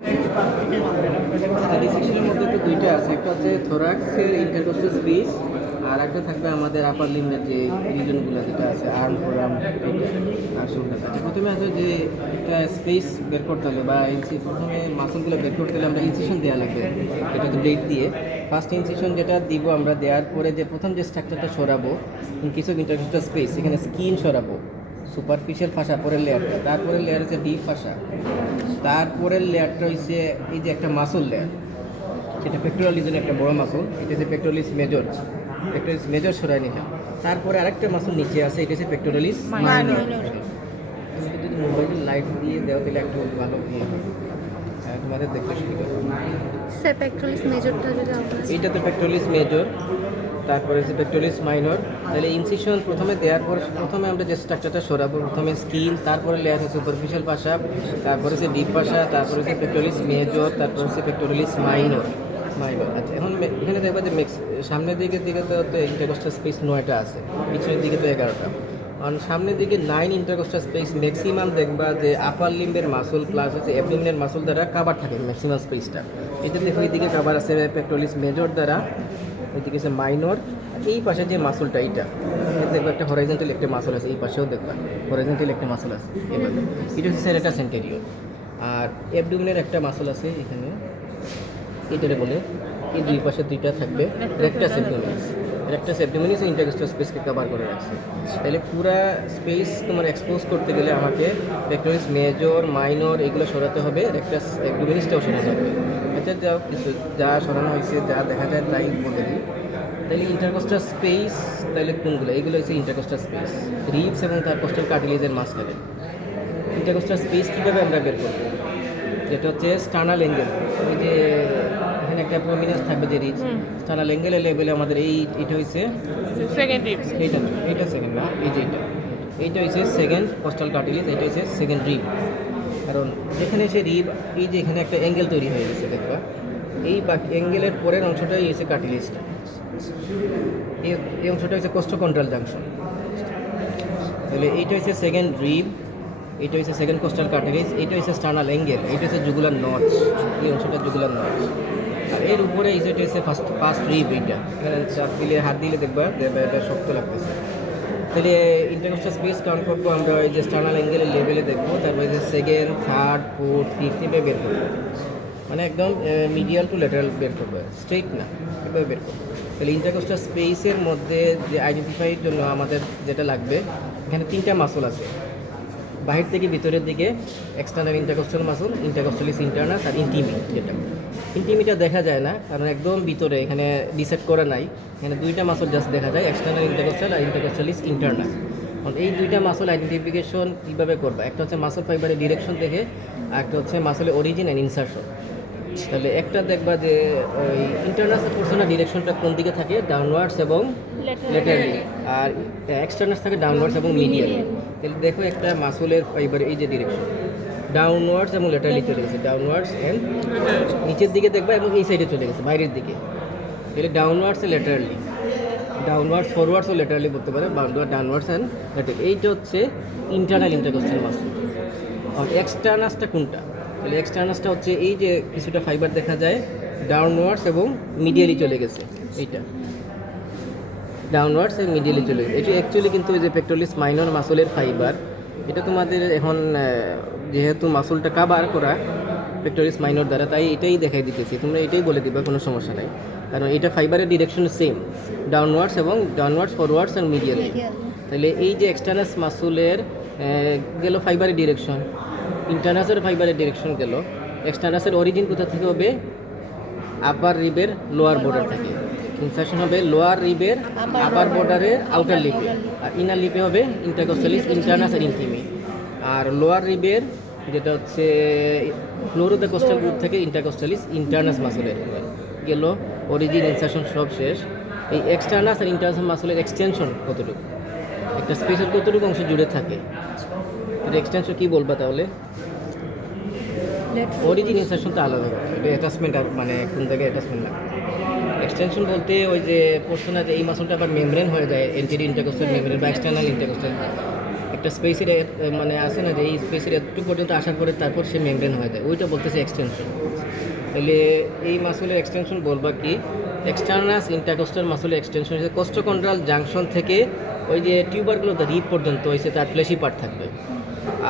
আচ্ছা, ডিসেকশনের মধ্যে তো দুইটা আছে, একটা হচ্ছে থোরাক্সের ইন্টারকোস্টাল স্পেস, আর একটা থাকবে আমাদের আপার লিম্বের যে রিজনগুলো যেটা আছে আর্ম ফোরাম আর শোল্ডার। আচ্ছা, প্রথমে আছে যে একটা স্পেস বের করতে হলে বা প্রথমে মাসলগুলো বের করতে হলে আমরা ইনসিশন দেওয়া লাগবে, এটা হচ্ছে ব্লেড দিয়ে। ফার্স্ট ইনসিশন যেটা দিব আমরা, দেওয়ার পরে যে প্রথম যে স্ট্রাকচারটা সরাবো, কিছু ইন্টারকোস্টাল স্পেস, এখানে স্কিন সরাবো, সুপারফিশিয়াল ফাঁসা পরের লেয়ারটা, তারপরের লেয়ার হচ্ছে ডিপ ফাঁসা, তারপরের লেয়ারটা হচ্ছে এই যে একটা মাসল লেয়ার, সেটা পেক্টোরালিজের একটা বড় মাসল, এটা হচ্ছে পেক্টোরালিস মেজর, পেক্টোরালিস মেজর সরাই নিলাম। তারপরে আরেকটা মাসল নিচে আছে, এটা হচ্ছে পেক্টোরালিস মাইনর। যদি মোবাইলের লাইট দিয়ে দেওয়া তাহলে একটু ভালো হবে, তোমাদের দেখতে সুবিধা হবে। স্যার পেক্টোরালিস মেজরটা যদি আমরা এইটা তো পেক্টোরালিস মেজর, তারপরে হচ্ছে পেক্টোরালিস মাইনর। তাহলে ইনসিশন প্রথমে দেওয়ার পর প্রথমে আমরা যে স্ট্রাকচারটা সরাবো, প্রথমে স্কিন, তারপরে লেয়ার হচ্ছে সুপারফিশিয়াল পাশা, তারপরে হচ্ছে ডিপ পাশা, তারপরে হচ্ছে পেক্টোরালিস মেজর, তারপরে হচ্ছে পেক্টোরালিস মাইনর। আচ্ছা, এখন এখানে দেখবা যে সামনের দিকে তো ইন্টারকোস্টাল স্পেস 9টা আছে, পিছনের দিকে তো 11টা। কারণ সামনের দিকে 9 ইন্টারকোস্টাল স্পেস, ম্যাক্সিমাম দেখবা যে আপার লিম্বের মাসল প্লাস হচ্ছে অ্যাবডোমিনের মাসল দ্বারা কাভার থাকে ম্যাক্সিমাম স্পেসটা। এটা দেখো এইদিকে কাভার আছে পেক্টোরালিস মেজর দ্বারা, ওইদিকে আছে মাইনর। এই পাশে যে মাসলটা, এইটা দেখবে একটা হরাইজন্টাল একটা মাসল আছে, এই পাশেও দেখবা হরাইজন্টাল একটা মাসল আছে এভাবে, এটা হচ্ছে সেরেটা সেন্টেরিয়র। আর অ্যাবডোমিনের একটা মাসল আছে এখানে, এটারে বলে, এই দুই পাশে দুইটা থাকবে rectus abdominis. Rectus abdominis intercostal স্পেসকে কভার করে রাখছে। তাহলে পুরা স্পেস তোমার এক্সপোজ করতে গেলে আমাকে পেক্টোরালিস মেজর, মাইনর এগুলো সরাতে হবে, রেক্টাস অ্যাবডোমিনিসটাও সরাতে হবে। এটা যা সরানো হয়েছে, যা দেখা যায় তাই বলে দিই। তাহলে ইন্টারকোস্টাল স্পেস তাহলে কোনগুলো? এইগুলো হচ্ছে ইন্টারকোস্টাল স্পেস, রিবস এবং তার কোস্টাল কার্টিলেজের মাঝখানে। ইন্টারকোস্টাল স্পেস কীভাবে আমরা বের করবো? যেটা হচ্ছে স্টার্নাল অ্যাঙ্গেল, ওই যে এখানে একটা প্রমিনেন্স থাকবে যে রিজ, স্টার্নাল অ্যাঙ্গেলের লেভেলে আমাদের এটা হচ্ছে সেকেন্ড রিবস। এইটা সেকেন্ড না, এই যে এইটা হচ্ছে সেকেন্ড কোস্টাল কার্টিলেজ, এটা হচ্ছে সেকেন্ড রিব। কারণ যেখানে সে রিব, এই যে এখানে একটা অ্যাঙ্গেল তৈরি হয়ে গেছে দেখবা, এই বাকি অ্যাঙ্গেলের পরের অংশটাই হচ্ছে কার্টিলেজটা, এই অংশটা হচ্ছে কোস্টোকন্ড্রাল জাংশন। তাহলে এইটা হচ্ছে সেকেন্ড রিব, এইটা হচ্ছে সেকেন্ড কোস্টাল কার্টিলেজ, এইটা হচ্ছে স্টার্নাল অ্যাঙ্গেল, এইটা হচ্ছে জুগুলার নচ, এই অংশটা জুগুলার নচ। আর এর উপরে এইটা হচ্ছে ফার্স্ট রিব, এইটা এখানে চাপ দিলে, হাত দিলে দেখবা এটা শক্ত লাগতেছে। তাহলে ইন্টারকোস্টাল স্পেস কাউন্ট করবো আমরা, ওই যে স্টার্নাল অ্যাঙ্গেলের লেভেলে দেখবো, তারপরে যে সেকেন্ড, থার্ড, ফোর্থ, ফিফথ এভাবে বের করবো, মানে একদম মিডিয়াল টু ল্যাটারাল বের করবো, স্ট্রেইট না, এভাবে বের করবো। তাহলে ইন্টারকোস্টাল স্পেসের মধ্যে যে আইডেন্টিফাইয়ের জন্য আমাদের যেটা লাগবে, এখানে 3টা মাসল আছে বাহির থেকে ভিতরের দিকে, এক্সটার্নাল ইন্টারকোস্টাল মাসল, ইন্টারকোস্টালিস ইন্টারনাস আর ইন্টিমি। যেটা ইন্টিমিটা দেখা যায় না, কারণ একদম ভিতরে এখানে ডিসাইড করা নাই, এখানে 2টা মাসল জাস্ট দেখা যায়, এক্সটার্নাল ইন্টারকোস্টাল আর ইন্টারকোস্টালিস ইন্টারনাস। এই 2টা মাসল আইডেন্টিফিকেশন কীভাবে করবা? একটা হচ্ছে মাসল ফাইবারের ডিরেকশন দেখে, আর একটা হচ্ছে মাসলের অরিজিন অ্যান্ড ইনসার্শন। তাহলে একটা দেখবা যে ওই ইন্টারনাস পোর্শনের ডিরেকশনটা কোন দিকে থাকে, ডাউনওয়ার্ডস এবং ল্যাটারালি, আর এক্সটার্নাস থাকে ডাউনওয়ার্ডস এবং মিডিয়ালি। তাহলে দেখো একটা মাসলের ফাইবার এই যে ডিরেকশন ডাউনওয়ার্ডস এবং ল্যাটারালি চলে গেছে, ডাউনওয়ার্ডস অ্যান্ড নিচের দিকে দেখবা এবং এই সাইডে চলে গেছে বাইরের দিকে। তাহলে ডাউনওয়ার্ডস এ ল্যাটারালি, ডাউনওয়ার্ডস ফরওয়ার্ডস ও ল্যাটারালি বলতে পারে, ডাউনওয়ার্ডস অ্যান্ড ল্যাটারালি। এইটা হচ্ছে ইন্টারনাল ইন্টারকোস্টাল মাসল। আর এক্সটার্নাসটা কোনটা? তাহলে এক্সটার্নাসটা হচ্ছে এই যে কিছুটা ফাইবার দেখা যায় ডাউনওয়ার্ডস এবং মিডিয়ালি চলে গেছে, এইটা ডাউনওয়ার্ডস এবং মিডিয়ালি চলে গেছে। এটা অ্যাকচুয়ালি কিন্তু এই যে পেক্টোরালিস মাইনর মাসলের ফাইবার, এটা তোমাদের এখন যেহেতু মাসলটা কাভার করা পেক্টোরালিস মাইনর দ্বারা, তাই এটাই দেখাই দিতেছি, তোমরা এটাই বলে দিবা, কোনো সমস্যা নাই। কারণ এটা ফাইবারের ডিরেকশন সেম, ডাউনওয়ার্ডস এবং ডাউনওয়ার্ডস, ফরওয়ার্ডস অ্যান্ড মিডিয়ালি। তাহলে এই যে এক্সটার্নাস মাসলের গেল ফাইবারের ডিরেকশন, ইন্টারনাসের ফাইবারের ডিরেকশন গেল, এক্সটার্নাসের অরিজিন কোথা থেকে হবে? আপার রিবের লোয়ার বর্ডার থেকে, ইনসার্শন হবে লোয়ার রিবের আপার বর্ডারের আউটার লিপে, আর ইনার লিপে হবে ইন্টারকোস্টালিস ইন্টারনাস আর ইন্টিমি। আর লোয়ার রিবের যেটা হচ্ছে floor of the coastal group থেকে ইন্টারকোস্টালিস ইন্টারনাস মাসলের গেল অরিজিন, ইনসার্শন সব শেষ। এই এক্সটার্নাস আর ইন্টারনাস মাসলের এক্সটেনশন কতটুকু, একটা স্পেসের কতটুকু অংশ জুড়ে থাকে, এটা এক্সটেনশন কী বলবা তাহলে? অরিজিন ইনসার্শন তো আলাদা হবে, এটা অ্যাটাচমেন্ট, মানে কোন জায়গায় অ্যাটাচমেন্ট লাগবে। এক্সটেনশন বলতে ওই যে পোর্শন আছে, এই মাসলটা আবার মেমব্রেন হয়ে যায়, এন্টেরিয়র ইন্টারকোস্টাল মেমব্রেন বা এক্সটার্নাল ইন্টারকোস্টাল একটা স্পেসের মানে আছে না যে এই স্পেসের একটু পর্যন্ত আসার পরে তারপর সে মেমব্রেন হয়ে যায়, ওইটা বলতেছে এক্সটেনশন। তাহলে এই মাসুলের এক্সটেনশন বলবা কি, এক্সটার্নাস ইন্টারকোস্টাল মাসুলের এক্সটেনশন হচ্ছে কোস্টোকন্ড্রাল জাংশন থেকে ওই যে টিউবারগুলো রিপ পর্যন্ত হয়েছে তার ফ্লেশি পার্ট থাকবে,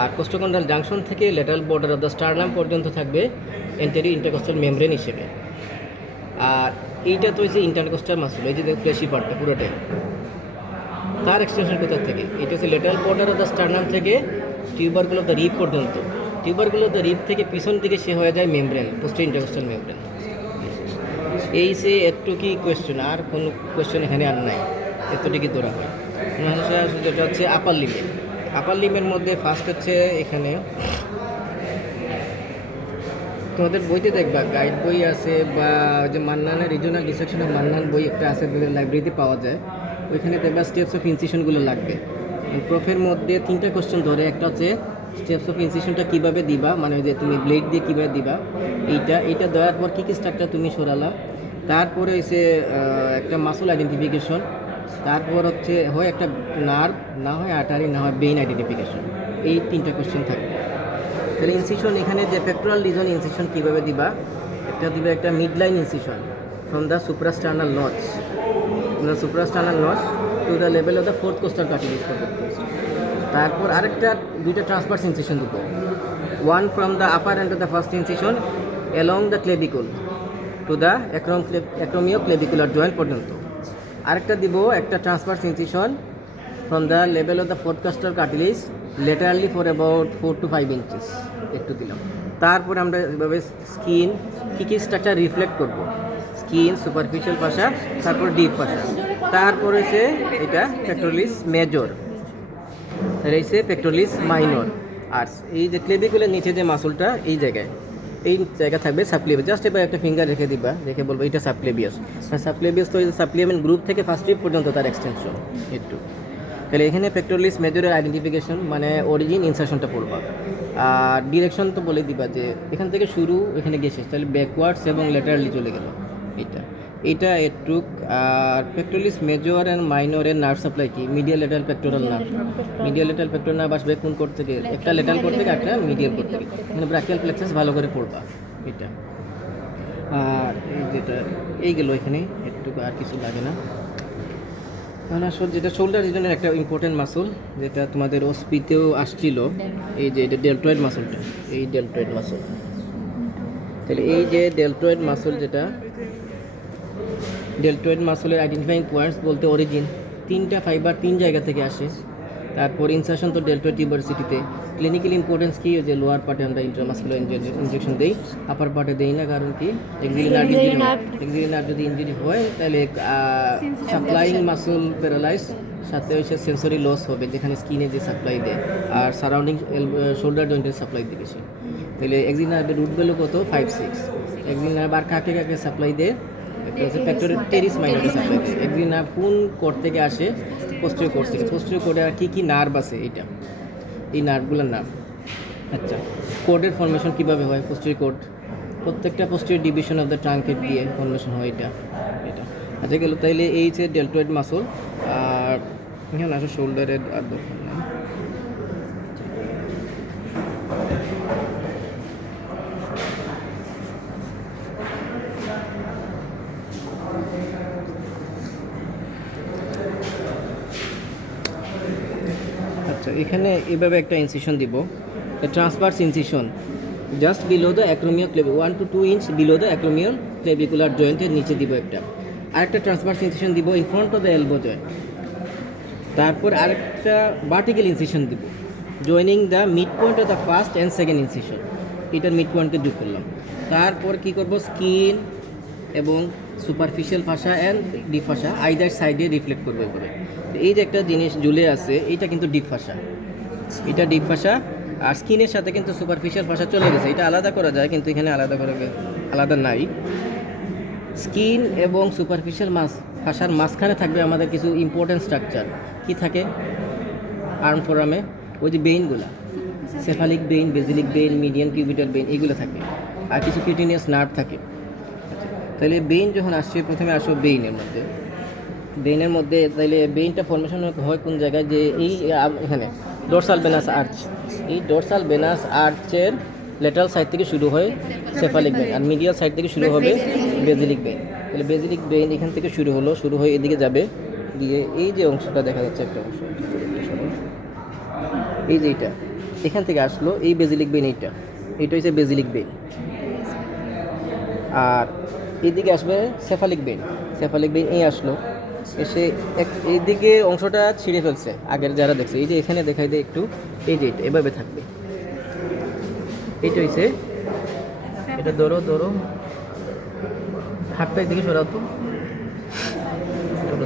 আর কোস্টোকন্ড্রাল জাংশন থেকে lateral border of the sternum পর্যন্ত থাকবে এন্টেরিয়র ইন্টারকোস্টাল মেমব্রেন হিসেবে। আর এইটা তো হচ্ছে ইন্টারকোস্টাল মাসুল, এই যে ফ্লেশি পার্টটা পুরোটাই, তার এক্সটেনশন কোথা থেকে, এটা হচ্ছে lateral border of the sternum থেকে টিউবারগুলো অফ দ্য রিপ পর্যন্ত, টিউবারগুলো অফ দ্য রিপ থেকে পিছন দিকে সে হয়ে যায় মেমব্রেন, পোস্টেরিয়র ইন্টারকোস্টাল মেমব্রেন। এই সে একটু কি কোয়েশ্চেন, আর কোনো কোয়েশ্চেন এখানে আর নাই, এতটুকুই ধরা হয়। যেটা হচ্ছে আপার লিমিট, আপার লিমিটের মধ্যে ফার্স্ট হচ্ছে এখানে তোমাদের বইতে দেখবা, গাইড বই আছে বা যে মান্নানের রিজনাল ডিসেকশন অফ মান্নান বই একটা আছে, লাইব্রেরিতে পাওয়া যায়, ওইখানে দেখবা স্টেপস অফ ইনসিশনগুলো লাগবে। প্রফের মধ্যে 3টা কোশ্চেন ধরে, একটা হচ্ছে স্টেপস অফ ইনসিশনটা কীভাবে দিবা, মানে যে তুমি ব্লেড দিয়ে কীভাবে দিবা, এইটা দেওয়ার পর কী কী স্ট্রাকচার তুমি সরালা, তারপরে হচ্ছে একটা মাসল আইডেন্টিফিকেশন, তারপর হচ্ছে হয় একটা নার্ভ, না হয় আর্টারি, না হয় বেইন আইডেন্টিফিকেশন, এই 3টা কোশ্চেন থাকবে। তাহলে ইনসিশন এখানে যে পেক্টোরাল রিজন ইনসিশন কীভাবে দিবা, একটা দিবে একটা mid line incision from the suprasternal notch, suprasternal notch to the level of the fourth costal cartilage. তারপর আরেকটা 2টা ট্রান্সভার্স ইনসিশন দেবো, one from the upper end of the first incision along the clavicle to the acromioclavicular joint পর্যন্ত। আরেকটা দিব একটা transverse incision from the level of the fourth costal cartilage laterally for about 4 to 5 inches একটু দিলাম। তারপরে আমরা এভাবে skin কী কী structure reflect করব, স্কিন, সুপারফিশিয়াল পাশা, তারপর ডিপ পাশা, তারপরে সে এটা পেক্টোরালিস মেজর, রয়েছে পেক্টোরালিস মাইনর। আর এই যে ক্লেভিকুলের নিচে যে মাসলটা এই জায়গা থাকবে সাবক্লেভিয়াস, জাস্ট এবার একটা ফিঙ্গার রেখে দিবা, রেখে বলবো এটা সাবক্লেভিয়াস। সাবক্লেভিয়াস তো সাবক্লেভিয়ান গ্রুপ থেকে ফার্স্ট রিপ পর্যন্ত তার এক্সটেনশন একটু। তাহলে এখানে পেক্টোরালিস মেজরের আইডেন্টিফিকেশন মানে অরিজিন ইনসারশনটা পড়বা, আর ডিরেকশন তো বলে দিবা যে এখান থেকে শুরু এখানে গিয়ে শেষ, তাহলে ব্যাকওয়ার্ডস এবং ল্যাটারালি চলে গেল এটা এটুক। আর পেক্টোরালিস মেজর অ্যান্ড মাইনরের নার্ভ সাপ্লাই কি, medial lateral pectoral nerve, medial lateral pectoral nerve আসবে কোন কোড থেকে, একটা ল্যাটারাল কোড থেকে, একটা মিডিয়াল কোড থেকে, এখানে ব্রাকিয়াল প্লেক্সাস ভালো করে পড়বা এটা। আর এই যেটা এইগুলো এখানে একটু, আর কিছু লাগে না। আসলে যেটা শোল্ডার রিজনের একটা ইম্পর্টেন্ট মাসল, যেটা তোমাদের ওসপিতেও আসছিল, এই যে এটা ডেলটয়েড মাসলটা, এই ডেলটয়েড মাসল। তাহলে এই যে ডেলটয়েড মাসল, যেটা ডেলটয়েড মাসলের আইডেন্টিফাইং পয়েন্টস বলতে অরিজিন 3টা ফাইবার 3 জায়গা থেকে আসে, তারপর ইনসারশন তো ডেলটয়েড টিউবারসিটিতে। ক্লিনিক্যাল ইম্পর্টেন্স কি, যে লোয়ার পার্টে আমরা ইন্ট্রামাসকুলার ইনজেকশন দেই, আপার পার্টে দেই না, কারণ কি এক্সিলারি নার্ভ যদি ইঞ্জুরি হয় তাহলে সাপ্লাইং মাসল প্যারালাইজ, সাথে হচ্ছে সেন্সরি লস হবে, যেখানে স্কিনে যে সাপ্লাই দেয় আর সারাউন্ডিং শোল্ডার জয়েন্টের সাপ্লাই দিবে সে। তাহলে এক্সিলারি নার্ভের রুট ভ্যালু কত 5-6, এক্সিলারি নার্ভ আর কাকে সাপ্লাই দেয়, পেক্টোরাল টেরিস মাইনরে সাপ্লাই দেয়। এক্সিলারি নার্ভ কোন কোড থেকে আসে, পোস্টেরিয়র কোড থেকে। পোস্টেরিয়র কোডে আর কী নার্ভ আছে, এই নার্ভগুলোর নাম। আচ্ছা, কোডের ফর্মেশন কীভাবে হয়, পোস্টেরিয়র কোড প্রত্যেকটা posterior division of the truncate দিয়ে ফর্মেশন হয় এটা। আচ্ছা গেল, তাইলে এই যে ডেলটয়েড মাসল। আর এখানে আসলে শোল্ডারের আর দরকার নাই। আচ্ছা, এখানে এভাবে একটা ইনসিশন দিব, transverse incision just below the acromial 1 to 2 inch below the acromioclavicular জয়েন্টের নিচে দিব একটা। আরেকটা ট্রান্সভার্স ইনসিশন দিব in front of the elbow joint. তারপর আরেকটা ভার্টিক্যাল ইনসিশন দিব joining the mid point of the first and second incision, এটার মিড পয়েন্টকে যোগ করলাম। তারপর কি করব, স্কিন এবং superficial fascia and deep fascia either সাইডে রিফ্লেক্ট করবে করে। এই যে একটা জিনিস ঝুলে আছে, এটা কিন্তু ডিপ ফাসা, এটা ডিপ ফাসা, আর স্কিনের সাথে কিন্তু সুপারফিশিয়াল ফাসা চলে গেছে। এটা আলাদা করা যায়, কিন্তু এখানে আলাদা নাই। স্কিন এবং সুপারফিশিয়াল ফাসার মাঝখানে থাকবে আমাদের কিছু ইম্পর্টেন্ট স্ট্রাকচার। কি থাকে আর্ম ফোরামে, ওই যে বেইনগুলা, সেফালিক বেইন, বেজিলিক বেইন, মিডিয়ান কিউবিটাল বেইন, এগুলো থাকে। আর কিছু কিউটিনিয়াস নার্ভ থাকে। তাহলে বেইন যখন আসছে, প্রথমে আসো বেইনের মধ্যে তাহলে বেইনটা ফর্মেশন হয় কোন জায়গায়, যে এই এখানে ডোরসাল ভেনাস আর্চ। এই ডোরসাল ভেনাস আর্চের ল্যাটারাল সাইড থেকে শুরু হয় সেফালিক ভেইন, আর মিডিয়াল সাইড থেকে শুরু হবে বেজিলিক ভেইন। তাহলে বেজিলিক ভেইন এখান থেকে শুরু হয়ে এদিকে যাবে, দিয়ে এই যে অংশটা দেখা যাচ্ছে একটা অংশ, এই যে এইটা এখান থেকে আসলো, এই বেজিলিক ভেইন, এইটা হচ্ছে বেজিলিক ভেইন। আর এইদিকে আসবে সেফালিক ভেইন। সেফালিক ভেইন এই আসলো, এসে এইদিকে অংশটা ছিঁড়ে ফেলছে আগের যারা দেখছে, এই যে এখানে দেখাই দেয় একটু, এই যে এভাবে থাকবে। এইটা হচ্ছে, এটা ধরো হাতটা এদিকে সরাও তো,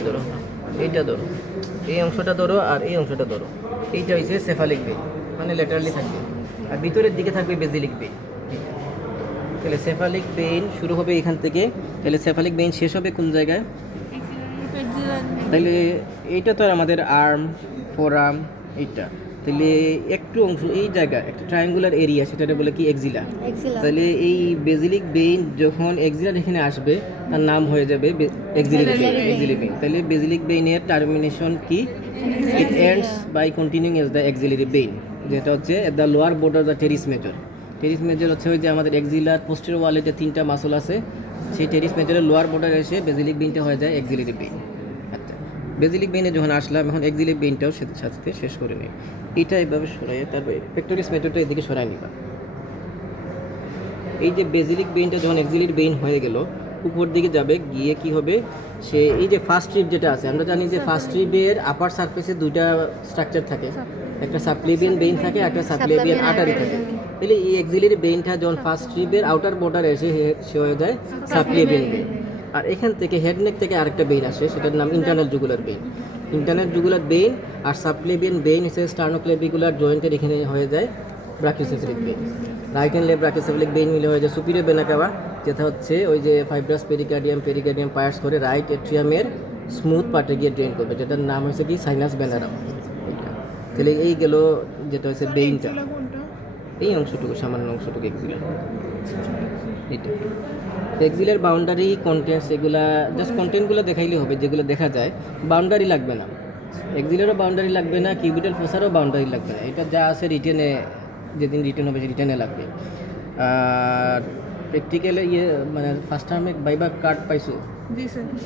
ধরো এইটা ধরো, এই অংশটা ধরো আর এই অংশটা ধরো। এইটা হচ্ছে সেফালিক ভেইন, মানে ল্যাটারালি থাকবে, আর ভিতরের দিকে থাকবে বেজিলিক ভেইন। তাহলে সেফালিক ভেইন শুরু হবে এখান থেকে, তাহলে সেফালিক ভেইন শেষ হবে কোন জায়গায়? তাহলে এইটা তো আমাদের আর্ম, ফোর আর্ম, এইটা, তাহলে একটু অংশ এই জায়গা একটা ট্রায়াঙ্গুলার এরিয়া, সেটাকে বলে কি এক্সিলা। তাহলে এই বেজিলিক ভেইন যখন এক্সিলার এখানে আসবে তার নাম হয়ে যাবে এক্সিলিক ভেইন। তাহলে বেজিলিক ভেইনের টার্মিনেশন কি? It ends by continuing as the axillary vein, যেটা হচ্ছে at the lower border the teres major. Teres major হচ্ছে ওই যে আমাদের এক্সিলার পোস্টেরিয়র ওয়ালে যে 3টা মাসল আছে, সেই টেরিস মেজরের লোয়ার বর্ডারে এসে বেজিলিক ভেইনটা হয়ে যায় এক্সিলারি ভেইন। আচ্ছা, বেজিলিক ভেইনে যখন আসলাম, এখন এক্সিলারি ভেইনটাও সাথে শেষ করে নিই। এটা এইভাবে সরাই, তারপরে পেক্টোরিস মেজরটা এদিকে সরাই নিবা। এই যে বেজিলিক ভেইনটা যখন এক্সিলারি ভেইন হয়ে গেল, উপর দিকে যাবে, গিয়ে কি হবে, সে এই যে ফার্স্ট রিব যেটা আছে, আমরা জানি যে ফার্স্ট রিবের আপার সারফেসে দুইটা স্ট্রাকচার থাকে, একটা সাবক্লেভিয়ান ভেইন থাকে, একটা সাবক্লেভিয়ান আর্টারি থাকে। তাহলে এই এক্সিলারি ভেইনটা যখন ফার্স্ট রিবের আউটার বর্ডারে এসে সে হয়ে যায় সাবক্লেভিয়ান ভেইন। আর এখান থেকে হেড নেক থেকে আরেকটা ভেইন আসে, সেটার নাম internal jugular vein. Internal jugular vein আর সাবক্লেভিয়ান ভেইন হচ্ছে স্টার্নোক্লেভিকুলার জয়েন্টের এখানে হয়ে যায় brachiocephalic vein. Right and left brachiocephalic vein মিলে হয়ে যায় সুপিরিয়র ভেনা কাভা, যেটা হচ্ছে ওই যে ফাইব্রাস পেরিকার্ডিয়াম পায়ার্স করে রাইট এট্রিয়ামের স্মুথ পার্টে গিয়ে ড্রেন করবে, যেটার নাম হচ্ছে কি সাইনাস ভেনারাম। তাহলে এই গেল যেটা হচ্ছে ভেইনটা, এই অংশটুকু, সামান্য অংশটুকু এক্সিলার। এইটা এক্সিলার বাউন্ডারি কন্টেন্টস, এগুলা জাস্ট কন্টেন্টগুলো দেখাইলে হবে, যেগুলো দেখা যায়। বাউন্ডারি লাগবে না, এক্সিলারও বাউন্ডারি লাগবে না, কিউবিটাল ফোসারও বাউন্ডারি লাগবে না। এটা যা আছে রিটেনে, যেদিন রিটেন হবে রিটেনে লাগবে। আর প্র্যাকটিক্যালে মানে ফার্স্ট টার্মে বাইবা কার্ড পাইছো?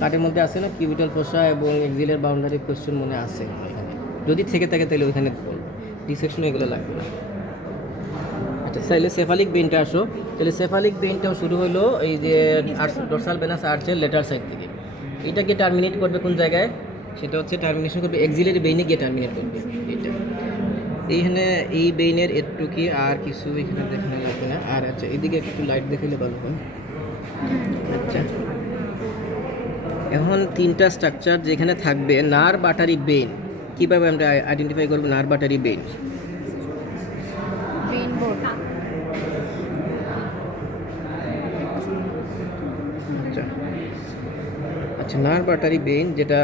কার্ডের মধ্যে আছে না কিউবিটাল ফোসা এবং এক্সিলার বাউন্ডারি কোয়েশ্চেন মনে আছে এখানে, যদি থেকে থাকে তাহলে ওইখানে ডিসেকশন এগুলো লাগবে না। আচ্ছা, তাহলে সেফালিক ভেইনটা আসো। তাহলে সেফালিক ভেইনটাও শুরু হলো এই যে ডোরসাল ভেনাস আর্চের লেটার সাইড থেকে। এটাকে টার্মিনেট করবে কোন জায়গায়? সেটা হচ্ছে টার্মিনেশন করবে এক্সিলারি ভেইনে গিয়ে টার্মিনেট করবে। এটা এইখানে এই ভেইনের একটু কি আর কিছু এখানে দেখানো লাগবে না। আর আচ্ছা, এদিকে একটু লাইট দেখাইলে ভালো হয়। আচ্ছা, এখন 3টা স্ট্রাকচার যেখানে থাকবে নার্ভ আর্টারি ভেইন, কীভাবে আমরা আইডেন্টিফাই করবো নার্ভ আর্টারি ভেইন? আচ্ছা, নার্ভ আর্টারি ভেইন যেটা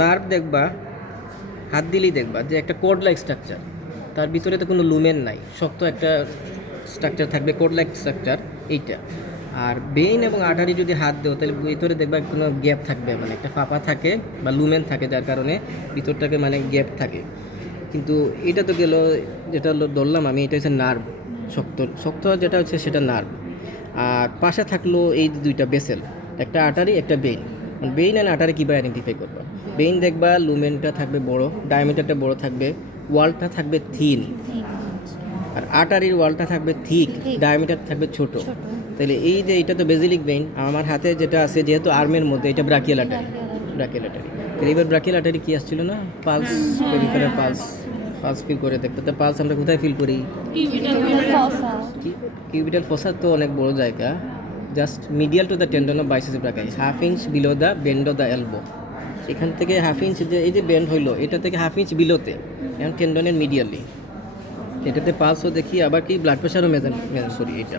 নার্ভ দেখবা, হাত দিলেই দেখবা যে একটা কোড লাইক স্ট্রাকচার, তার ভিতরে তো কোনো লুমেন নাই, শক্ত একটা স্ট্রাকচার থাকবে, কোড লাইক স্ট্রাকচার এইটা। আর ভেইন এবং আর্টারি যদি হাত দেও, তাহলে ভিতরে দেখবা কোনো গ্যাপ থাকবে, মানে একটা ফাঁপা থাকে বা লুমেন থাকে, যার কারণে ভিতরটাকে মানে গ্যাপ থাকে। কিন্তু এটা তো গেল যেটা ধরলাম আমি, এটা হচ্ছে নার্ভ, শক্ত যেটা হচ্ছে সেটা নার্ভ। আর পাশে থাকলো এই 2টা বেসেল, একটা আর্টারি একটা ভেইন। ভেইন অ্যান্ড আর্টারি কীভাবে আইডেন্টিফাই করবো? ভেইন দেখবা লুমেনটা থাকবে বড়, ডায়ামিটারটা বড় থাকবে, ওয়ালটা থাকবে থিন। আর আর্টারির ওয়ালটা থাকবে থিক, ডায়ামিটার থাকবে ছোট। তাহলে এই যে এটা তো বেজিলিক ভেইন, আমার হাতে যেটা আছে যেহেতু আর্মের মধ্যে, এটা ব্রাকিয়াল আর্টারি। তাহলে এবার ব্রাকিয়াল আর্টারি কি আসছিল না, পালস, পেরিফেরাল পালস ফিল করে দেখতে। তো পালস আমরা কোথায় ফিল করি? কিউবিটাল ফসা তো অনেক বড় জায়গা, just medial to the tendon of biceps brachial, 1/2 inch below the bend of the elbow. এখান থেকে 1/2 ইঞ্চ যে এই যে বেন্ড হইলো, এটা থেকে 1/2 ইঞ্চ বিলোতে, এখন টেন্ডনের মিডিয়ালি। এটাতে পালসও দেখি, আবার কি ব্লাড প্রেশারও মেজার করি এটা।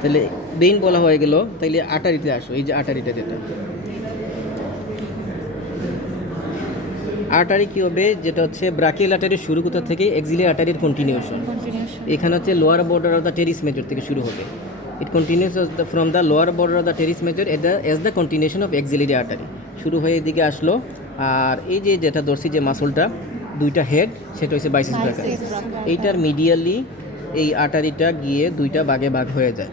তাহলে ভেইন বলা হয়ে গেল। তাইলে আর্টারিতে আসো, এই যে আর্টারিটা যেটা, আর্টারি কী হবে, যেটা হচ্ছে ব্রাকিয়াল আর্টারির শুরু কোথা থেকে? এক্সিলারি আর্টারির কন্টিনিউশন। এখানে হচ্ছে lower border of the teres major থেকে শুরু হবে। It continues from the lower border of the teres major as the continuation of axillary artery. শুরু হয়ে এদিকে আসলো, আর এই যে যেটা ধরছি যে মাসলটা দুইটা হেড, সেটা হচ্ছে বাইসেপস ব্রাকিয়ালিস। এইটার মিডিয়ালি এই আটারিটা গিয়ে দুইটা ভাগে ভাগ হয়ে যায়।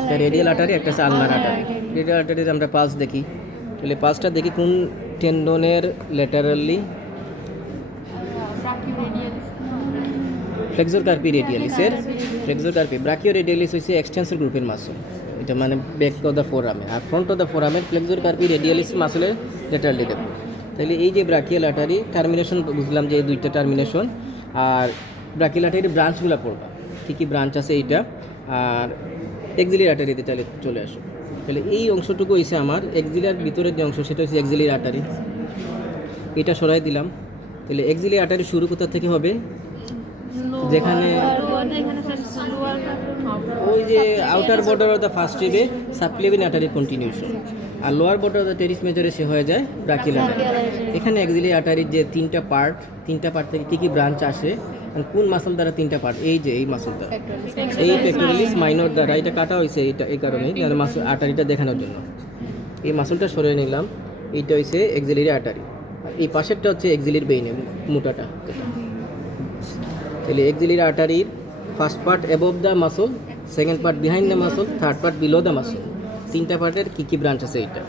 একটা রেডিয়াল আটারি, একটা হচ্ছে আলনার আটারি। রেডিয়াল আটারির আমরা পালস দেখি, তাহলে পালসটা দেখি কোন টেন্ডনের ল্যাটারালি ফ্লেক্সর কার্পি রেডিয়ালিসের ফ্লেক্সর কার্পি। ব্রাকিও রেডিয়ালিস হচ্ছে এক্সটেন্সর গ্রুপের মাসল, এটা মানে ব্যাক অফ দ্য ফোরামে, আর ফ্রন্ট অফ দ্য ফোরামের ফ্লেক্সর কার্পি রেডিয়ালিস মাসলের ল্যাটারালি দেখো। তাহলে এই যে ব্রাকিয়াল আটারি টার্মিনেশন বুঝলাম যে এই দুইটা টার্মিনেশন, আর ব্রাকিয়াল আটারির ব্রাঞ্চগুলো পড়বা, কী কী ব্রাঞ্চ আছে এইটা। আর এক্সিলিয়ারি আটারিতে তাহলে চলে আসো। তাহলে এই অংশটুকু হয়েছে আমার এক্সিলিয়ার ভিতরের যে অংশ, সেটা হচ্ছে এক্সিলিয়ারি আটারি। এটা সরাই দিলাম। তাহলে এক্সিলিয়ারি আটারি শুরু কোথা থেকে হবে, যেখানে ওই যে outer border of the first রিবে সাবক্লেভিন আটারি কন্টিনিউশন, আর lower border of the teres মেজরে সে হয়ে যায় ব্রাকিয়াল আটারি। এখানে এক্সিলিয়ারি আটারির যে তিনটা পার্ট থেকে কী কী ব্রাঞ্চ আসে, কোন মাসল দ্বারা তিনটা পার্ট, এই যে এই মাসলটা, এই পেক্টোরালিস মাইনর দ্বারা এটা কাটা হয়েছে, এটা এই কারণেই মাসল আটারিটা দেখানোর জন্য এই মাসলটা সরিয়ে নিলাম। এইটা হচ্ছে এক্সিলিয়ারি আটারি, আর এই পাশেরটা হচ্ছে এক্সিলিয়ারি বেইনে মোটাটা। তাহলে এক্সিলিয়ারি আটারির first part above the muscle, second part behind the muscle, third part below the muscle, তিনটা পার্টের কী কী ব্রাঞ্চ আছে এইটা।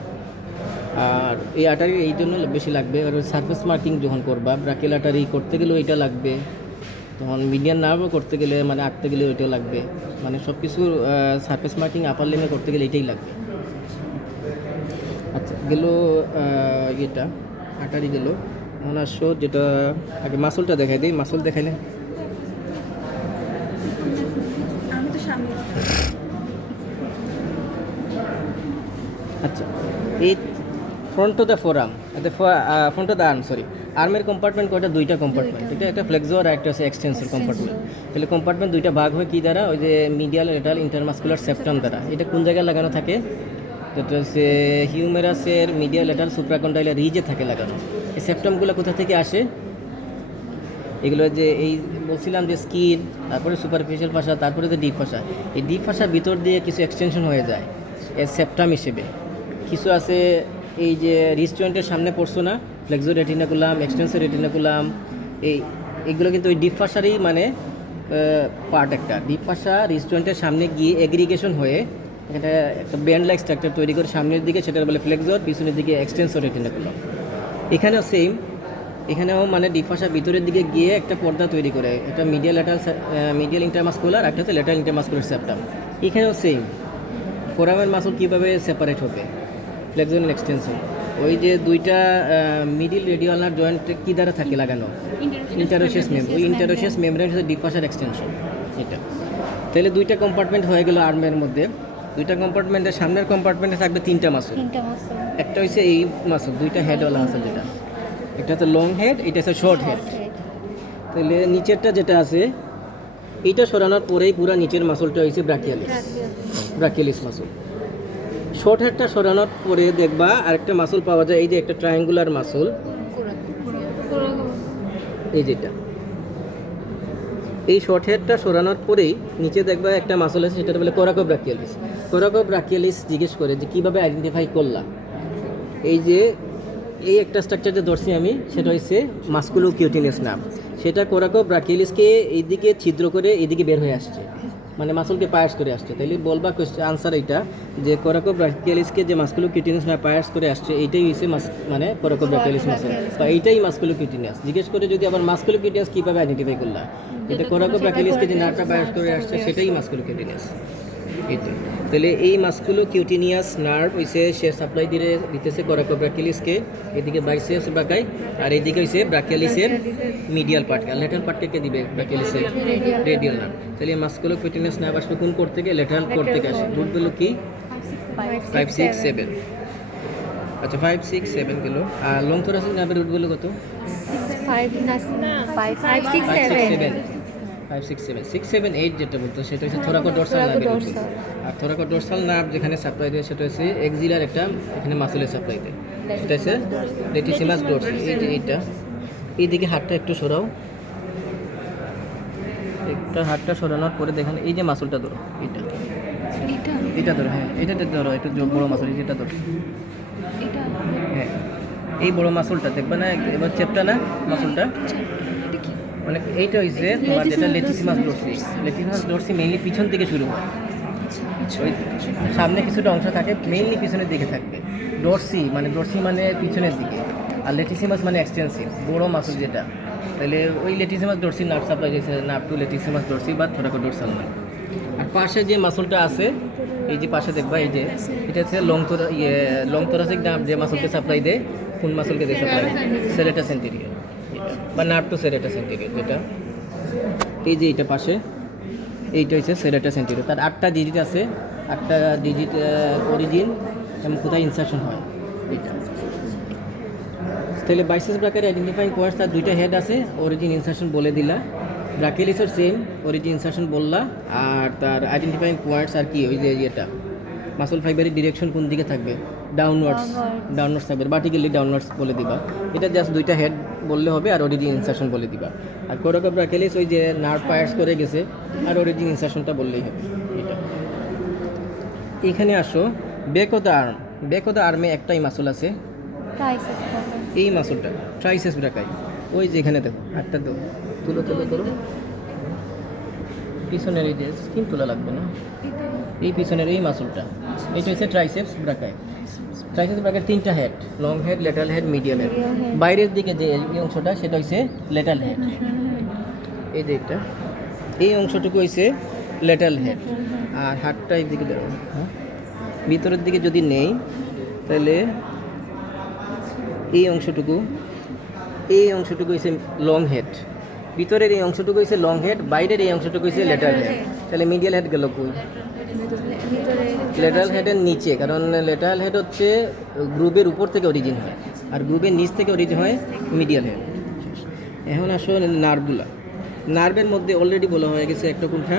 আর এই আটারি এই জন্য বেশি লাগবে, আর সারফেস মার্কিং যখন করবা ব্রাকিয়াল আটারি করতে গেলেও এটা লাগবে, তখন মিডিয়ান নার্ভও করতে গেলে মানে আঁকতে গেলে ওইটাও লাগবে, মানে সব কিছু সারফেস মার্কিং আপার লিমে করতে গেলে এটাই লাগবে। আচ্ছা গেল এটা আটারি গেল। মনে আসো যেটা আগে মাসলটা দেখাই দিই, মাসল দেখাইলে আচ্ছা এই front of the forearm, front of the arm, sorry আর্মের কম্পার্টমেন্ট কয়টা, দুইটা কম্পার্টমেন্ট, এটা একটা ফ্লেক্সর আর একটা হচ্ছে এক্সটেন্সর কম্পার্টমেন্ট। তাহলে কম্পার্টমেন্ট দুইটা ভাগ হয় কী দ্বারা, ওই যে মিডিয়াল লেটারাল ইন্টারমাসকুলার সেপ্টাম দ্বারা। এটা কোন জায়গায় লাগানো থাকে, যেটা হচ্ছে হিউমেরাসের মিডিয়াল লেটারাল সুপ্রাকন্ডাইলার রিজে থাকে লাগানো। এই সেপ্টামগুলো কোথা থেকে আসে, এগুলো যে এই বলছিলাম যে স্কিন, তারপরে সুপারফিশিয়াল ফাসা, তারপরে যে ডিপ ফাসা। এই ডিপ ফাসার ভিতর দিয়ে কিছু এক্সটেনশন হয়ে যায় এর সেপ্টাম হিসেবে। কিছু আছে এই যে রিস্ট জয়েন্টের সামনে পড়ছো না, ফ্লেক্সর রেটিনাকুলাম, এক্সটেন্সর রেটিনাকুলাম, এইগুলো কিন্তু ওই ডিপ ফাসারই মানে পার্ট একটা। ডিপ ফাসা রিস্ট জয়েন্টের সামনে গিয়ে এগ্রিগেশন হয়ে এটা একটা ব্যান্ড লাইক স্ট্রাকচার তৈরি করে সামনের দিকে, সেটা বলে ফ্লেক্সর, পিছনের দিকে এক্সটেন্সর রেটিনাকুলাম। এখানেও সেম, এখানেও মানে ডিপ ফাসা ভিতরের দিকে গিয়ে একটা পর্দা তৈরি করে, একটা মিডিয়াল ইন্টারমাসকুলার, একটা হচ্ছে ল্যাটারাল ইন্টারমাসকুলার সেপ্টাম। এখানেও সেম ফোরামের মাসল কীভাবে সেপারেট হবে, ফ্লেক্সর এক্সটেনশন। ওই যে দুইটা মিডিল রেডিয়ালার জয়েন্ট কী দ্বারা থাকে লাগানো, ইন্টারোশিয়াস মেমব্রেন। ওই ইন্টারোশিয়াস মেমব্রেন হচ্ছে ডিপ ফাসার এক্সটেনশন এটা। তাহলে দুইটা কম্পার্টমেন্ট হয়ে গেল আর্মের মধ্যে। দুইটা কম্পার্টমেন্টের সামনের কম্পার্টমেন্টে থাকবে তিনটা মাসল। একটা হচ্ছে এই মাসল, দুইটা হেডওয়ালা মাসল, যেটা একটা হচ্ছে লং হেড, এটা হচ্ছে শর্ট হেড। তাহলে নিচেরটা যেটা আছে এইটা সরানোর পরেই পুরো নিচের মাসলটা হয়েছে ব্রাকিয়ালিস মাসল। শর্ট হেডটা সরানোর পরে দেখবা আরেকটা মাসল পাওয়া যায়, এই যে একটা ট্রায়াঙ্গুলার মাসল, এই যেটা, এই শর্ট হেডটা সরানোর পরেই নিচে দেখবা একটা মাসল আছে, সেটা বলে কোরাকো ব্রাকিয়ালিস। কোরাকো ব্রাকিয়ালিস জিজ্ঞেস করে যে কীভাবে আইডেন্টিফাই করলাম, এই যে এই একটা স্ট্রাকচার যে ধরছি আমি, সেটা হচ্ছে মাসকুলো কিউটিনিয়াস নাম। সেটা কোরাকো ব্রাকিয়ালিসকে এইদিকে ছিদ্র করে এইদিকে বের হয়ে আসছে, মানে মাসলকে পায়াস করে আসছে। তাইলে বলবা আনসার এইটা যে কোরাকো ব্রাকিয়ালিসকে যে মাসকুলো কিউটিনিয়াস পায়াস করে আসছে, এইটাই হচ্ছে মানে কোরাকো ব্রাকিয়ালিস মাসল, বা এইটাই মাসকুলো কিউটিনিয়াস। জিজ্ঞেস করে যদি আবার মাসকুলো কিউটিনিয়াস কীভাবে আইডেন্টিফাই করলা, এটা কোরাকো ব্রাকিয়ালিসকে যে নার্ভটা পায়াস করে আসছে সেটাই মাসকুলো কিউটিনিয়াস। এইটা তাহলে এই মাসকুলো কিউটিনিয়াস নার্ভ হইছে সে সাপ্লাই দিতেছে কোরাকো ব্রাকিয়ালিসকে, এদিকে বাইসেপস ব্রাকাই, আর এইদিকে হইছে ব্রাকিয়ালিসের মিডিয়াল পার্ট, আর ল্যাটারাল পার্টকে দিবে ব্রাকিয়ালিসের রেডিয়াল নার্ভ। তাহলে মাসকুলো কিউটিনিয়াস নার্ভ আসলে কোন কোড থেকে, ল্যাটারাল কোড থেকে আসে। রুট হলো কি 5, 6, 7। আচ্ছা 5, 6, 7 গেল। আর লং থোরাসিক নার্ভের রুট গুলো কত, 5, 6, 7। 5, 6, 7, 6, 7, 8 যেটা বলতো সেটা হচ্ছে থোরাকো ডরসাল নার্ভ। আর থোরাকো ডরসাল নার্ভ যেখানে সাপ্লাই দেয় সেটা হচ্ছে এক্সিলার একটা, এখানে মাসলের সাপ্লাই দেয়, সেটা হচ্ছে লেটিসিমাস ডরসাল। এই যে এইটা, এইদিকে হাতটা একটু সরাও, একটা হাতটা সরানোর পরে দেখেন এই যে মাসলটা ধরো, এটা ধরো, হ্যাঁ এটা ধরো, একটু বড় মাসল, যেটা ধরো, হ্যাঁ এই বড় মাসলটা দেখবে না, এবার চেপটা না মাসলটা, মানে এইটা হচ্ছে তোমার যেটা লেটিসিমাস ডরসি। লেটিসিমাস ডরসি মেইনলি পিছন থেকে শুরু হয়, ওই সামনে কিছুটা অংশ থাকে, মেইনলি পিছনের দিকে থাকবে। ডরসি মানে পিছনের দিকে, আর লেটিসিমাস মানে এক্সটেন্সিভ, বড় মাসল যেটা। তাহলে ওই লেটিসিমাস ডরসি নার্ভ সাপ্লাই দিয়েছে, নার্ভ টু লেটিসিমাস ডরসি বা থোরাকোডোরসাল নার্ভ। আর পাশে যে মাসলটা আছে, এই যে পাশে দেখবা, এই যে এটা হচ্ছে লং থোরাসিক নার্ভ, যে মাসলকে সাপ্লাই দেয়, কোন মাসলকে দিয়ে সাপ্লাই দেয়, সেরেটাস এন্টেরিয়র বা নার্ভ টু সেরেটাস এন্টেরিয়র যেটা। এই যে এইটা পাশে, এইটা হচ্ছে সেরেটাস এন্টেরিয়র। তার 8টা ডিজিট আছে, 8টা ডিজিট অরিজিন এবং কোথায় ইনসার্শন হয় এইটা। তাহলে বাইসেস ব্রাকের আইডেন্টিফাইং পয়েন্টস, তার 2টা হেড আছে, অরিজিন ইনসার্শন বলে দিলা। ব্রাকিয়ালিসের সেম, অরিজিন ইনসার্শন বললা। আর তার আইডেন্টিফাইং পয়েন্টস আর কি, ওই যে এটা মাসল ফাইবারের ডিরেকশন কোন দিকে থাকবে, ডাউনওয়ার্ডস থাকবে, ভার্টিক্যালি ডাউনওয়ার্ডস বলে দিবা। এটা জাস্ট 2টা হেড বললে হবে, আর অরিজিন ইনসার্শন বলে দিবা। আর কোরাকা ব্রাকিয়ালিস ওই যে নার্ভ ফায়ার্স করে গেছে, আর অরিজিন ইনসার্শনটা বললেই হবে এটা। এখানে আসো ব্যাক অফ দ্য আর্মে একটাই মাসল আছে, এই মাসলটা ট্রাইসেস ব্রাকাই। ওই যে এখানে দেখো, একটা তুলো করো, পিছনের এই যে স্কিন তোলা লাগবে না, এই পিছনের এই মাসলটা, এইটা হচ্ছে ট্রাইসেপস ব্রাকাই। ট্রাইসেপস ব্রাকাই 3টা head, long head, lateral head, medial head. বাইরের দিকে যে এই অংশটা সেটা হচ্ছে ল্যাটারাল হেড, এই যে এটা, এই অংশটুকু হচ্ছে ল্যাটারাল হেড। আর হাতটা এই দিকে দেবো, হ্যাঁ ভিতরের দিকে যদি নেই, তাহলে এই অংশটুকু হচ্ছে লং হেড, ভিতরের এই অংশটুকু হচ্ছে লং হেড, বাইরের এই অংশটুকু হচ্ছে ল্যাটারাল হেড। তাহলে মিডিয়াল হেড গেল কই, ল্যাটারাল হেডের নিচে, কারণ ল্যাটারাল হেড হচ্ছে গ্রুপের উপর থেকে অরিজিন হয়, আর গ্রুপের নিচ থেকে অরিজিন হয় মিডিয়াল হেড। এখন আসো নার্ভগুলা। নার্ভের মধ্যে অলরেডি বলা হয়ে গেছে একটা কোনটা,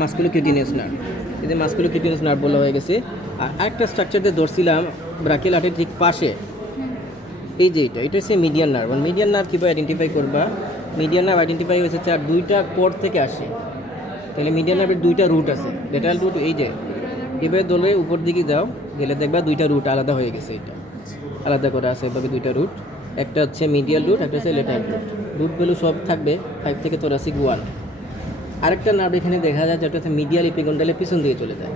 মাসকুলোকিউটিনিয়াস নার্ভ, এই যে মাসকুলোকিউটিনিয়াস নার্ভ বলা হয়ে গেছে। আর আরেকটা স্ট্রাকচার দিয়ে ধরছিলাম ব্রাকিয়াল আর্টের ঠিক পাশে, এই যে এটা হচ্ছে মিডিয়ান নার্ভ। মিডিয়ান নার্ভ কীভাবে আইডেন্টিফাই করবা, মিডিয়ান নার্ভ আইডেন্টিফাই হয়েছে আর 2টা কোর থেকে আসে। তাহলে মিডিয়ান নার্ভের 2টা রুট আছে, ল্যাটারাল রুট, এই যে এভাবে দলে উপর দিকে যাও, গেলে দেখবা 2টা রুট আলাদা হয়ে গেছে, এটা আলাদা করা আছে এভাবে 2টা রুট, একটা হচ্ছে মিডিয়াল রুট, একটা হচ্ছে ল্যাটারাল রুট। রুটগুলো সব থাকবে 5 থেকে thoracic 1। আরেকটা নার্ভ এখানে দেখা যায় যেটা হচ্ছে মিডিয়াল ইপিকন্ডাইলের পিছন দিয়ে চলে যায়,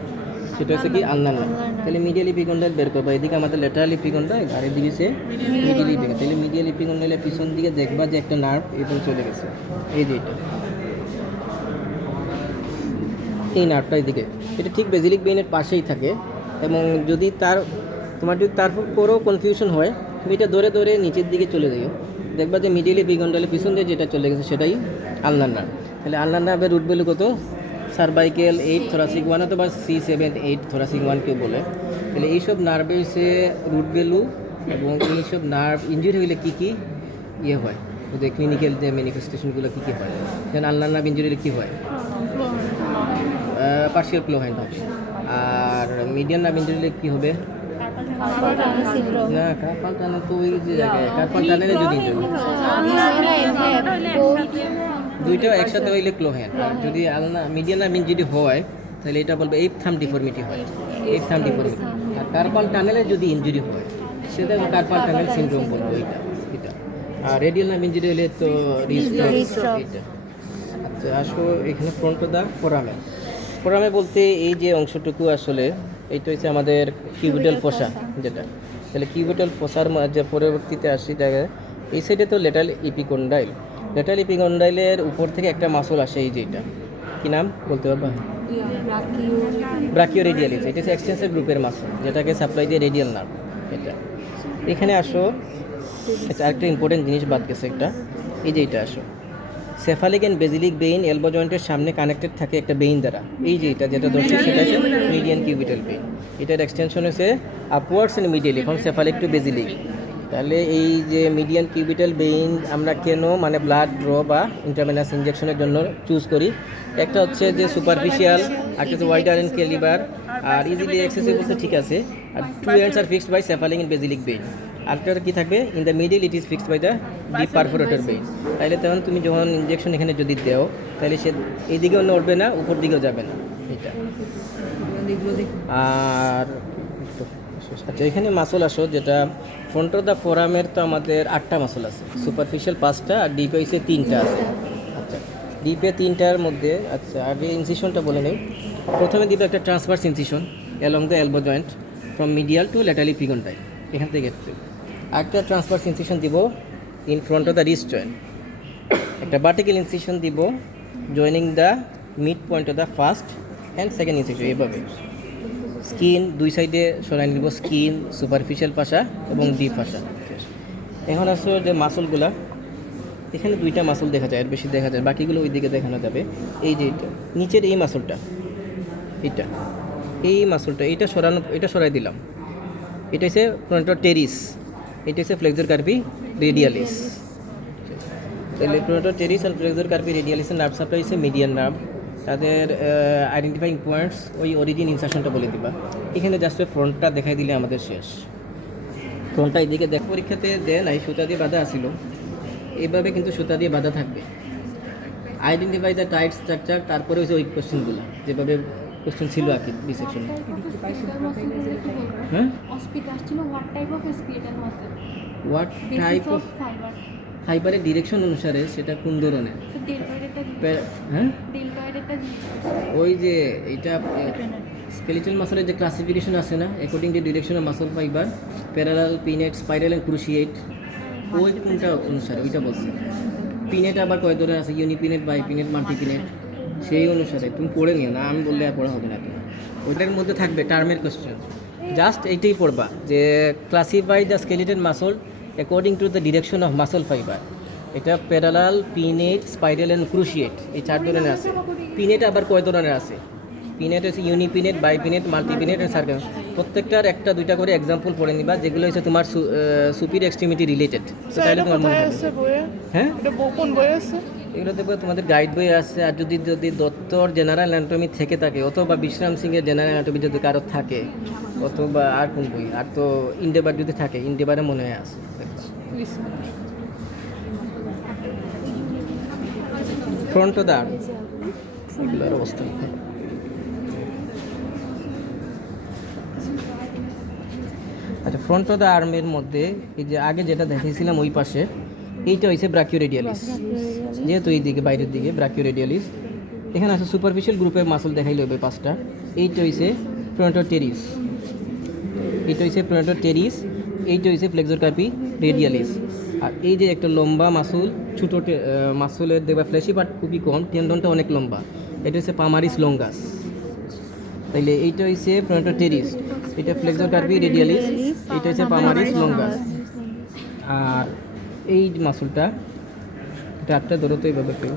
সেটা হচ্ছে কি আলনার নার্ভ। তাহলে মিডিয়াল ইপিকন্ডাইল বের করবা, এদিকে আমাদের ল্যাটারাল ইপিকন্ডাইল, আর এদিকে সে মিডিয়াল ইপিকন্ডাইল। তাহলে মিডিয়াল ইপিকন্ডাইলের পিছন দিকে দেখবা যে একটা নার্ভ এখানে চলে গেছে, এই যে এটা, এই নার্ভটা এদিকে, এটা ঠিক বেজিলিক বেইনের পাশেই থাকে। এবং যদি তোমার যদি তার পরেও কনফিউশন হয়, তুমি এটা ধরে ধরে নিচের দিকে চলে যাও, দেখবা যে মিডিয়াল ইপিকন্ডাইলের পিছন দিয়ে যেটা চলে গেছে সেটাই আলনার নার্ভ। তাহলে আলনার নার্ভের রুট ভ্যালু কত, সার্ভাইকেল 8 thoracic 1 অথবা C7 8 thoracic 1 কেউ বলে। তাহলে এইসব নার্ভে হচ্ছে রুট ভ্যালু, এবং এইসব নার্ভ ইঞ্জুরি হলে কী কী ইয়ে হয়, ওদের ক্লিনিক্যাল যে ম্যানিফেস্টেশনগুলো কী কী হয়। যেন আলনার নার্ভ ইঞ্জুরি হলে কী হয়, পার্শিয়াল ক্লো হ্যান্ড হবে। আর মিডিয়ান নার্ভ ইঞ্জুরি হলে কী হবে, না কার্পাল টানেল তো ওই যে জায়গায়, কার্পাল টানেলে যদি ইঞ্জুরি, দুইটাও একসাথে হইলে ক্লো হ্যান্ড। আর যদি মিডিয়ান নার্ভ ইঞ্জুরি হয়, তাহলে এটা বলবে এইপ থাম ডিফর্মিটি হয়, এইপ থাম ডিফর্মিটি। আর কার্পাল টানেলে যদি ইঞ্জুরি হয়, সেটা কার্পাল টানেল সিনড্রোম বলবো এটা। আর রেডিয়াল নার্ভ ইঞ্জুরি হলে তো রিস্ট্রোক এটা। আচ্ছা আসো এখানে ফ্রন্ট দা ফোরামে বলতে এই যে অংশটুকু আসলে এইটা হচ্ছে আমাদের কিউবিটাল ফোসা যেটা। তাহলে কিউবিটাল ফোসার যে পরবর্তীতে আসি জায়গায়, এই সাইডে তো ল্যাটারাল ইপিকন্ডাইলের উপর থেকে একটা মাসল আসে, এই যে এটা কী নাম বলতে পারবা, ব্রাকিও রেডিয়ালিস। এটা হচ্ছে এক্সটেন্সর গ্রুপের মাসল যেটাকে সাপ্লাই দিয়ে রেডিয়াল নার্ভ এটা। এখানে আসো, এটা আরেকটা ইম্পর্টেন্ট জিনিস বাদ গেছে একটা, এই যে এটা আসো, cephalic and basilic Ben elbow জয়েন্টের সামনে কানেক্টেড থাকে একটা বেইন দ্বারা, এই যে এটা যেটা ধরছি সেটা হচ্ছে মিডিয়ান কিউবিটাল বেইন। এটার এক্সটেনশন হচ্ছে upwards and medially from cephalic to basilic. তাহলে এই যে মিডিয়ান কিউবিটাল বেইন আমরা কেন মানে ব্লাড ড্র বা ইন্ট্রাভেনাস ইনজেকশনের জন্য চুজ করি, একটা হচ্ছে যে সুপারফিশিয়াল, একটা হচ্ছে ওয়াইডার অ্যান্ড ক্যালিবার, আর ইজিলি অ্যাক্সেসিবল তো ঠিক আছে। আর 2 ends আর fixed by cephalic and basilic vein. আরেকটা কী থাকবে, in the middle it is fixed by the deep perforator vein. তাহলে তখন তুমি যখন ইনজেকশন এখানে যদি দেও, তাহলে সে এইদিকেও নড়বে না, উপর দিকেও যাবে না এটা। আর আচ্ছা, এখানে মাসল আসো যেটা ফ্রন্ট অফ দ্য ফোরামের তো আমাদের 8টা মাসল আছে, সুপারফিশিয়াল 5টা আর ডিপে হইছে 3টা আছে। আচ্ছা, ডিপে 3টার মধ্যে আচ্ছা আগে ইনসিশনটা বলে নেই। প্রথমে দিব একটা transverse incision along the elbow joint from medial to laterally পিগন্টাইল, এখান থেকে একটা ট্রান্সভার্স ইনসিশন দিব in front of the wrist joint. একটা ভার্টিক্যাল ইনসিশন দিব joining the mid point of the first and second incision. এভাবে স্কিন দুই সাইডে সরাই নিব, স্কিন, সুপারফিশিয়াল পাশা এবং ডিপ পাশা। এখন আসলে যে মাসলগুলা, এখানে 2টা মাসল দেখা যায়, আর বেশি দেখা যায়, বাকিগুলো ওই দিকে দেখানো যাবে। এই যে এটা নিচের এই মাসলটা, এটা এই মাসলটা, এটা সরাই দিলাম। এটা হচ্ছে ফ্রন্টার টেরিস, এটা হচ্ছে ফ্লেক্সর কার্পি রেডিয়ালিস। তাহলে ফ্রন্টার টেরিস আর ফ্লেক্সর কার্পি রেডিয়ালিসের নার্ভ সাপ্লাই হচ্ছে মিডিয়ান নার্ভ। তাদের আইডেন্টিফাইং পয়েন্টস ওই অরিজিন ইনসারশনটা বলে দিবা। এখানে জাস্ট ফ্রন্টটা দেখাই দিলে আমাদের শেষ। ফ্রন্টটা এদিকে দেখ, পরীক্ষাতে দেয় নাই, সুতা দিয়ে বাঁধা আসিল, এইভাবে কিন্তু সুতা দিয়ে বাঁধা থাকবে। আইডেন্টিফাই দ্য টাইট স্ট্রাকচার, তারপরে হচ্ছে ওই কোশ্চেনগুলো যেভাবে কোশ্চেন ছিল আর কি ডিসেকশনে। হ্যাঁ, হোয়াট টাইপ অফ ফাইবারের ডিরেকশন অনুসারে সেটা কোন ধরনের, হ্যাঁ ওই যে এটা স্কেলিটাল মাসলের যে ক্লাসিফিকেশন আছে না, according to direction of muscle fibre, parallel, pinnate, spiral and cruciate, ওই কোনটা অনুসারে ওইটা বলছে। পিনেট আবার কয় ধরনের আছে, ইউনিপিনেট, বাইপিনেট, মাল্টিপিনেট, সেই অনুসারে তুমি পড়ে নিও না, আমি বললে আর পড়া হবে না। ওইটার মধ্যে থাকবে টার্মের কোশ্চেন, জাস্ট এইটাই পড়বা যে classify the skeletal muscle according to the direction of muscle fibre. এটা parallel, pinnate, spiral and cruciate, এই 4 ধরনের আছে। পিনেট আবার কয় ধরনের আছে, পিনেট হচ্ছে ইউনিপিনেট, বাইপিনেট, মাল্টিপিনেট অ্যান্ড সার্কেল। প্রত্যেকটার 1টা 2টা করে এক্সাম্পল পড়ে নিবা, যেগুলো হচ্ছে তোমার সুপির এক্সট্রিমিটি রিলেটেড। তাহলে তোমার মনে থাকবে। হ্যাঁ, কোন বই আছে? এগুলো দেখবে তোমাদের গাইড বই আছে, আর যদি দত্তর জেনারেল অ্যানাটমি থেকে থাকে, অথবা বিশ্রাম সিংয়ের জেনারেল অ্যানাটমি যদি কারো থাকে, অথবা আর কোন বই, আর তো ইন্ডেবার যদি থাকে, ইন্ডেবারে মনে হয় আছে। ফ্রন্ট অফ দ্য আর্ম, এগুলোর অবস্থা। আচ্ছা, ফ্রন্ট অফ দ্য আর্মের মধ্যে এই যে আগে যেটা দেখিয়েছিলাম ওই পাশে, এইটা হচ্ছে ব্রাকিওরেডিয়ালিস, যেহেতু এই দিকে বাইরের দিকে ব্রাকিওরেডিয়ালিস। এখানে আছে সুপারফিশিয়াল গ্রুপের মাসল দেখাইলে হবে 5টা। এইটা হচ্ছে ফ্রন্টার টেরিস, এইটা হচ্ছে ফ্রন্টার টেরিস, এইটা হচ্ছে ফ্লেক্সর কার্পি রেডিয়ালিস। আর এই যে একটা লম্বা মাসুল, ছোটো মাসুলের দেখবা ফ্ল্যাশি পার্ট খুবই কম, টেন্ডনটা অনেক লম্বা, এটা হচ্ছে পামারিস লঙ্গাস। তাইলে এইটা হচ্ছে ফ্রন্টার টেরিস, এটা ফ্লেক্সর কার্পি রেডিয়ালিস, এটা হচ্ছে পামারিস লঙ্গাস। আর এই মাসুলটা, এটা আটটা ধরতো এইভাবে কেউ,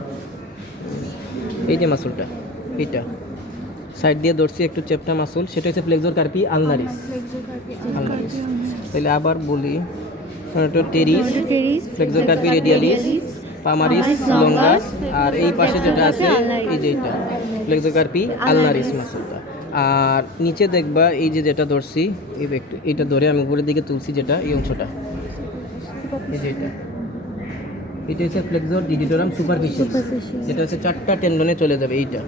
এই যে মাসুলটা, এইটা সাইড দিয়ে ধরছি একটু চেপটা মাসুল, সেটা হচ্ছে ফ্লেক্সর কার্পি আলনারিস। তাহলে আবার বলি, teres, flexor carpi radialis, palmaris longus, আর এই পাশে যেটা আছে এই যে এটা ফ্লেক্সর কার্পি আলনারিস মাসুলটা। আর নিচে দেখবা এই যে যেটা ধরছি, এই একটু এটা ধরে আমি উপরের দিকে তুলছি, যেটা এই অংশটা, এই যে এটা হচ্ছে ফ্লেক্সর ডিজিটোরাম সুপারফিশিয়াল, যেটা হচ্ছে 4টা টেন্ডনে চলে যাবে। এইটা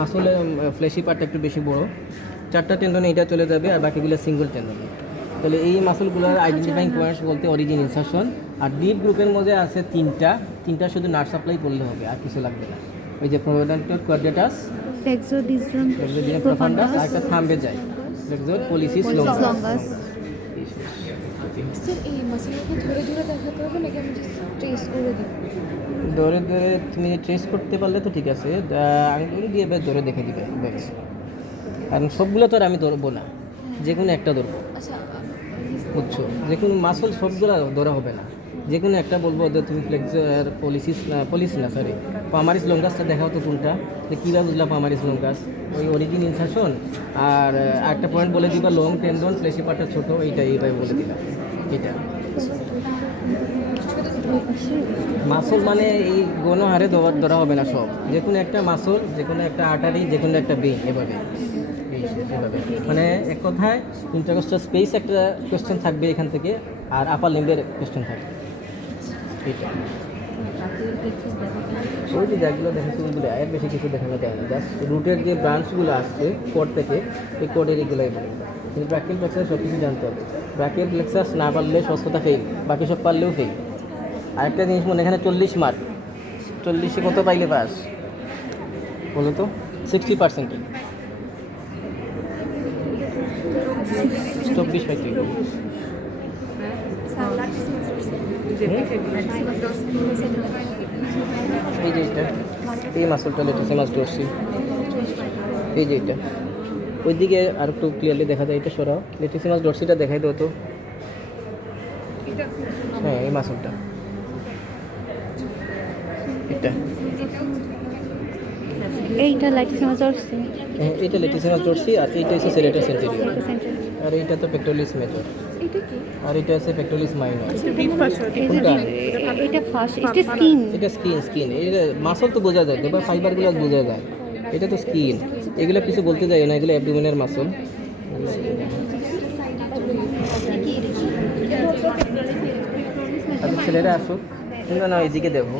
মাসলে ফ্ল্যাশি পার্টটা একটু বেশি বড়, 4টা টেন্ডনে এটা চলে যাবে, আর বাকিগুলো সিঙ্গল টেন্ডনে। তাহলে এই মাসলগুলোর আইডেন্টিফাইং পয়েন্টস বলতে অরিজিন, ইনসারশন। আর ডিপ গ্রুপের মধ্যে আছে 3টা শুধু নার্ভ সাপ্লাই করলে হবে, আর কিছু লাগবে না। ওই যে প্রোডান্টার কোয়াড্রেটাস, Flexodism প্রফান্ডাস, আর একটা থাম্বে যায়, ফ্লেক্সর পলিসিস লঙ্গাস। স্যার এই মাসলকে ধরে ধরে দেখাতে হবে নাকি আমি জাস্ট ট্রেস করে দিই? ধরে ধরে তুমি ট্রেস করতে পারলে তো ঠিক আছে, আঙুল দিয়ে বেশ ধরে দেখে দিবে, কারণ সবগুলো তো আর আমি ধরবো না, যে কোনো একটা ধরবো। আচ্ছা, বুঝছো, যে কোনো মাসল সবগুলো ধরা হবে না, যে কোনো একটা বলবো যে তুমি ফ্লেক্সর পলিসিস না সরি পামারিস লঙ্গাসটা দেখাও তো কোনটা, যে কীভাবে বুঝলাম পামারিস লঙ্গাস, ওই অরিজিন ইনসারশন। আর একটা পয়েন্ট বলে দিবা লং টেন্ডন, ফ্লেশি পার্টটা ছোটো, এইভাবে বলে দিলাম। এটা মাসল মানে এই গণহারে ধরা হবে না সব, যে কোনো একটা মাসল, যে কোনো একটা আর্টারি, যে কোনো একটা বেইন, এভাবে এভাবে মানে এক কথায় ইন্টারকস্টাল স্পেস একটা কোয়েশ্চেন থাকবে এখান থেকে, আর আপার লিম্বের কোয়েশ্চেন থাকবে। এটা প্লেক্সাস দেখো ওই যে যেগুলো দেখেছি ওইগুলো এর বেশি কিছু দেখানো যায় না, জাস্ট রুটের যে ব্রাঞ্চগুলো আসছে কোড থেকে এই কোডের এগুলোই বলে। কিন্তু ব্র্যাকিয়াল প্লেক্সাস সব কিছু জানতে হবে। ব্র্যাকিয়াল প্লেক্সাস না পারলে সস্ততা ফেল, বাকি সব পারলেও ফেল। আরেকটা জিনিস মনে, এখানে 40 মার্ক, 40-এ কত পাইলে পাস বলো তো? 60%। 24 পাইতে হবে। এই যে এটা, এই মাসলটা লেটিসিমাস ডরসি, এই যে এটা ওইদিকে আর একটু ক্লিয়ারলি দেখা যায়, এটা সরাও, লেটিসিমাস ডরসিটা দেখাই দাও তো। হ্যাঁ এই মাসলটা, এটা এইটা লাইটিসিমাস ডরসি, হ্যাঁ এটা লেটিসিমাস ডরসি, আর এইটা হচ্ছে সেরেটাস ইন্টেরিয়র, আর এইটা তো পেক্টোরিয়ালিস মেজর, আর এটা হচ্ছে পেক্টোরিয়ালিস মাইনর। এটা ফার্স্ট, এটা স্কিন, এটা স্কিন, এটা মাসল তো বোঝা যায়, এবার ফাইবারগুলো বোঝা যায়, এটা তো স্কিন। এগুলো কিছু বলতে যায় না, এগুলো অ্যাবডোমেনের মাসল। আচ্ছা ছেলেরা আসুক, না না এদিকে দেখো।